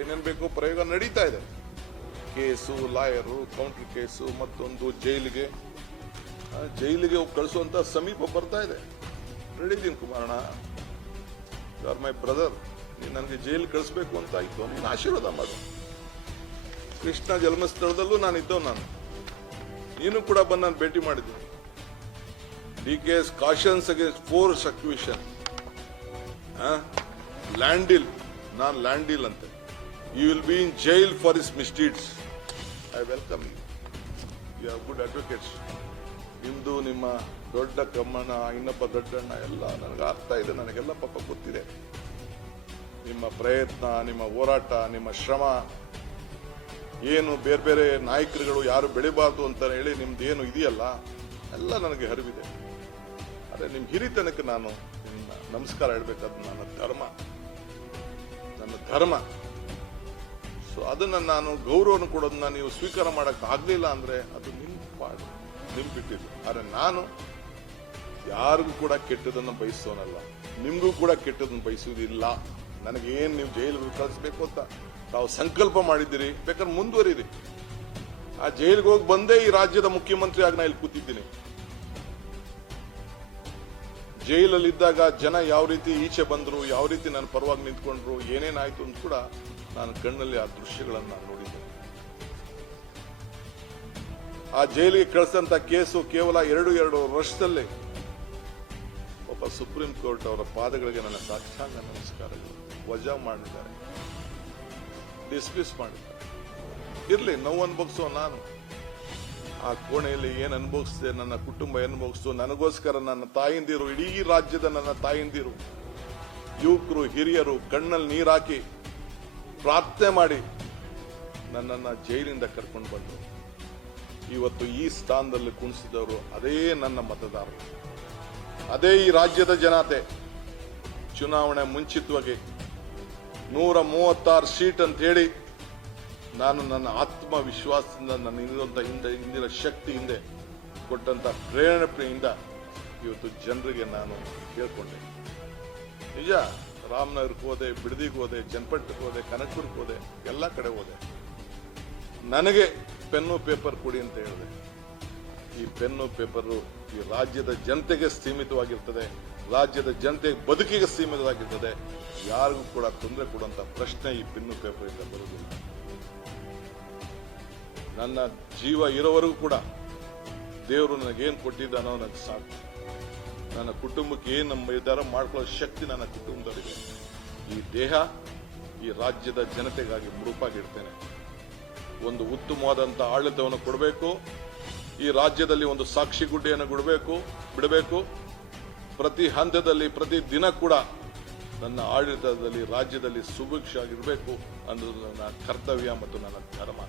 ಏನೇನು ಬೇಕೋ ಪ್ರಯೋಗ ನಡೀತಾ ಇದೆ. ಕೇಸು, ಲಾಯರು, ಕೌಂಟರ್ ಕೇಸು, ಮತ್ತೊಂದು ಜೈಲಿಗೆ ಕಳಿಸುವಂತ ಸಮೀಪ ಬರ್ತಾ ಇದೆ. ರೆಡಿ ಇದ್ದೀನಿ ಕುಮಾರಣ್ಣ, ಯು ಆರ್ ಮೈ ಬ್ರದರ್. ನೀನು ನನಗೆ ಜೈಲ್ ಕಳಿಸ್ಬೇಕು ಅಂತ ಆಯ್ತು, ನೀನು ಆಶೀರ್ವಾದ ಮಾಡು. ಕೃಷ್ಣ ಜನ್ಮಸ್ಥಳದಲ್ಲೂ ನಾನು ನೀನು ಕೂಡ ಬಂದು ನಾನು ಭೇಟಿ ಮಾಡಿದ್ದೀನಿ. DK's cautions against force acquisition, ಲ್ಯಾಂಡಿಲ್, ನಾನು ಲ್ಯಾಂಡಿಲ್ ಅಂತೆ. You will be in jail for his misdeeds. I welcome you. You are good advocates. ನಿಮ್ದು ನಿಮ್ಮ ದೊಡ್ಡ ಕಮ್ಮಣ್ಣ, ಇನ್ನೊಬ್ಬ ದೊಡ್ಡಣ್ಣ ಎಲ್ಲ ನನಗೆ ಅರ್ಥ ಇದೆ, ನನಗೆಲ್ಲ ಪಾಪ ಗೊತ್ತಿದೆ. ನಿಮ್ಮ ಪ್ರಯತ್ನ, ನಿಮ್ಮ ಹೋರಾಟ, ನಿಮ್ಮ ಶ್ರಮ ಏನು, ಬೇರೆ ಬೇರೆ ನಾಯಕರುಗಳು ಯಾರು ಬೆಳಿಬಾರ್ದು ಅಂತ ಹೇಳಿ ನಿಮ್ದು ಏನು ಇದೆಯಲ್ಲ ಎಲ್ಲ ನನಗೆ ಅರಿವಿದೆ. ಆದರೆ ನಿಮ್ಮ ಹಿರಿತನಕ್ಕೆ ನಾನು ನಿನ್ನ ನಮಸ್ಕಾರ ಹೇಳ್ಬೇಕಾದ್ದು ನನ್ನ ಧರ್ಮ. ಸೊ ಅದನ್ನ ನಾನು ಗೌರವವನ್ನು ಕೊಡೋದನ್ನ ನೀವು ಸ್ವೀಕಾರ ಮಾಡಕ್ ಆಗ್ಲಿಲ್ಲ ಅಂದ್ರೆ ಅದು ನಿಮ್ ಬಿಟ್ಟಿದ್ದು. ಆದ್ರೆ ನಾನು ಯಾರಿಗೂ ಕೂಡ ಕೆಟ್ಟದನ್ನು ಬಯಸೋನಲ್ಲ, ನಿಮ್ಗೂ ಕೂಡ ಕೆಟ್ಟದನ್ನು ಬಯಸುವುದಿಲ್ಲ. ನನಗೇನ್ ನೀವು ಜೈಲಿಗೆ ಕಳಿಸ್ಬೇಕು ಅಂತ ತಾವು ಸಂಕಲ್ಪ ಮಾಡಿದ್ದೀರಿ, ಬೇಕಾದ್ರೆ ಮುಂದುವರಿರಿ. ಆ ಜೈಲಿಗೆ ಹೋಗಿ ಬಂದೇ ಈ ರಾಜ್ಯದ ಮುಖ್ಯಮಂತ್ರಿ ಆಗಿ ನಾ ಇಲ್ಲಿ ಕೂತಿದ್ದೀನಿ. ಜೈಲಲ್ಲಿದ್ದಾಗ ಜನ ಯಾವ ರೀತಿ ಈಚೆ ಬಂದ್ರು, ಯಾವ ರೀತಿ ನನ್ನ ಪರವಾಗಿ ನಿಂತ್ಕೊಂಡ್ರು, ಏನೇನಾಯ್ತು ಅಂತ ಕೂಡ ನಾನು ಕಣ್ಣಲ್ಲಿ ಆ ದೃಶ್ಯಗಳನ್ನ ನೋಡಿದ್ದೆ. ಆ ಜೈಲಿಗೆ ಕಳಿಸಿದಂತ ಕೇಸು ಕೇವಲ ಎರಡು ವರ್ಷದಲ್ಲಿ ಒಬ್ಬ ಸುಪ್ರೀಂ ಕೋರ್ಟ್ ಅವರ ಪಾದಗಳಿಗೆ ನನ್ನ ಸಾಷ್ಟಾಂಗ ನಮಸ್ಕಾರಗಳು. ವಜಾ ಮಾಡಿದ್ದಾರೆ, ಡಿಸ್ಮಿಸ್ ಮಾಡಿದ್ದಾರೆ. ಇರ್ಲಿ, ನೋವು ಅನುಭವಿಸೋ ನಾನು ಆ ಕೋಣೆಯಲ್ಲಿ ಏನ್ ಅನುಭವಿಸಿದೆ, ನನ್ನ ಕುಟುಂಬ ಅನುಭವಿಸ್ತು. ನನಗೋಸ್ಕರ ನನ್ನ ತಾಯಿಂದಿರು, ಇಡೀ ರಾಜ್ಯದ ನನ್ನ ತಾಯಿಂದಿರು, ಯುವಕರು, ಹಿರಿಯರು ಕಣ್ಣಲ್ಲಿ ನೀರಾಕಿ ಪ್ರಾರ್ಥನೆ ಮಾಡಿ ನನ್ನನ್ನ ಜೈಲಿಂದ ಕರ್ಕೊಂಡು ಬಂದರು. ಇವತ್ತು ಈ ಸ್ಥಾನದಲ್ಲಿ ಕುಣಿಸಿದವರು ಅದೇ ನನ್ನ ಮತದಾರರು, ಅದೇ ಈ ರಾಜ್ಯದ ಜನತೆ. ಚುನಾವಣೆ ಮುಂಚಿತವಾಗಿ 136 ಸೀಟ್ ಅಂತ ಹೇಳಿ ನಾನು ನನ್ನ ಆತ್ಮವಿಶ್ವಾಸದಿಂದ, ನನ್ನ ಇಂದಿನ ಶಕ್ತಿ ಹಿಂದೆ ಕೊಟ್ಟಂತ ಪ್ರೇರಣೆಯಿಂದ ಇವತ್ತು ಜನರಿಗೆ ನಾನು ಕೇಳ್ಕೊಂಡೆ. ನಿಜ, ರಾಮನಗರಕ್ಕೆ ಹೋದೆ, ಬಿಡದಿಗೆ ಹೋದೆ, ಚನ್ನಪಟ್ಟಣಕ್ಕೆ ಹೋದೆ, ಕನಕಪುರಕ್ಕೆ ಹೋದೆ, ಎಲ್ಲ ಕಡೆ ಹೋದೆ. ನನಗೆ ಪೆನ್ನು ಪೇಪರ್ ಕೊಡಿ ಅಂತ ಹೇಳಿದೆ. ಈ ಪೆನ್ನು ಪೇಪರು ಈ ರಾಜ್ಯದ ಜನತೆಗೆ ಸೀಮಿತವಾಗಿರ್ತದೆ, ರಾಜ್ಯದ ಜನತೆ ಬದುಕಿಗೆ ಸೀಮಿತವಾಗಿರ್ತದೆ. ಯಾರಿಗೂ ಕೂಡ ತೊಂದರೆ ಕೊಡುವಂತ ಪ್ರಶ್ನೆ ಈ ಪೆನ್ನು ಪೇಪರ್ ಇಂದ ಬರುವುದಿಲ್ಲ. ನನ್ನ ಜೀವ ಇರೋವರೆಗೂ ಕೂಡ ದೇವರು ನನಗೇನು ಕೊಟ್ಟಿದ್ದಾನೋ ನನಗೆ ಸಾಕು. ನನ್ನ ಕುಟುಂಬಕ್ಕೆ ಏನು ನಿರ್ಧಾರ ಮಾಡ್ಕೊಳ್ಳೋ ಶಕ್ತಿ ನನ್ನ ಕುಟುಂಬದಲ್ಲಿದೆ. ಈ ದೇಹ ಈ ರಾಜ್ಯದ ಜನತೆಗಾಗಿ ಮುಡುಪಾಗಿಡ್ತೇನೆ. ಒಂದು ಉತ್ತಮವಾದಂತಹ ಆಡಳಿತವನ್ನು ಕೊಡಬೇಕು. ಈ ರಾಜ್ಯದಲ್ಲಿ ಒಂದು ಸಾಕ್ಷಿ ಗುಡ್ಡೆಯನ್ನು ಬಿಡಬೇಕು. ಪ್ರತಿ ಹಂತದಲ್ಲಿ, ಪ್ರತಿ ದಿನ ಕೂಡ ನನ್ನ ಆಡಳಿತದಲ್ಲಿ ರಾಜ್ಯದಲ್ಲಿ ಸುಭಿಕ್ಷ ಆಗಿರಬೇಕು ಅನ್ನೋದು ನನ್ನ ಕರ್ತವ್ಯ ಮತ್ತು ನನ್ನ ಧರ್ಮ.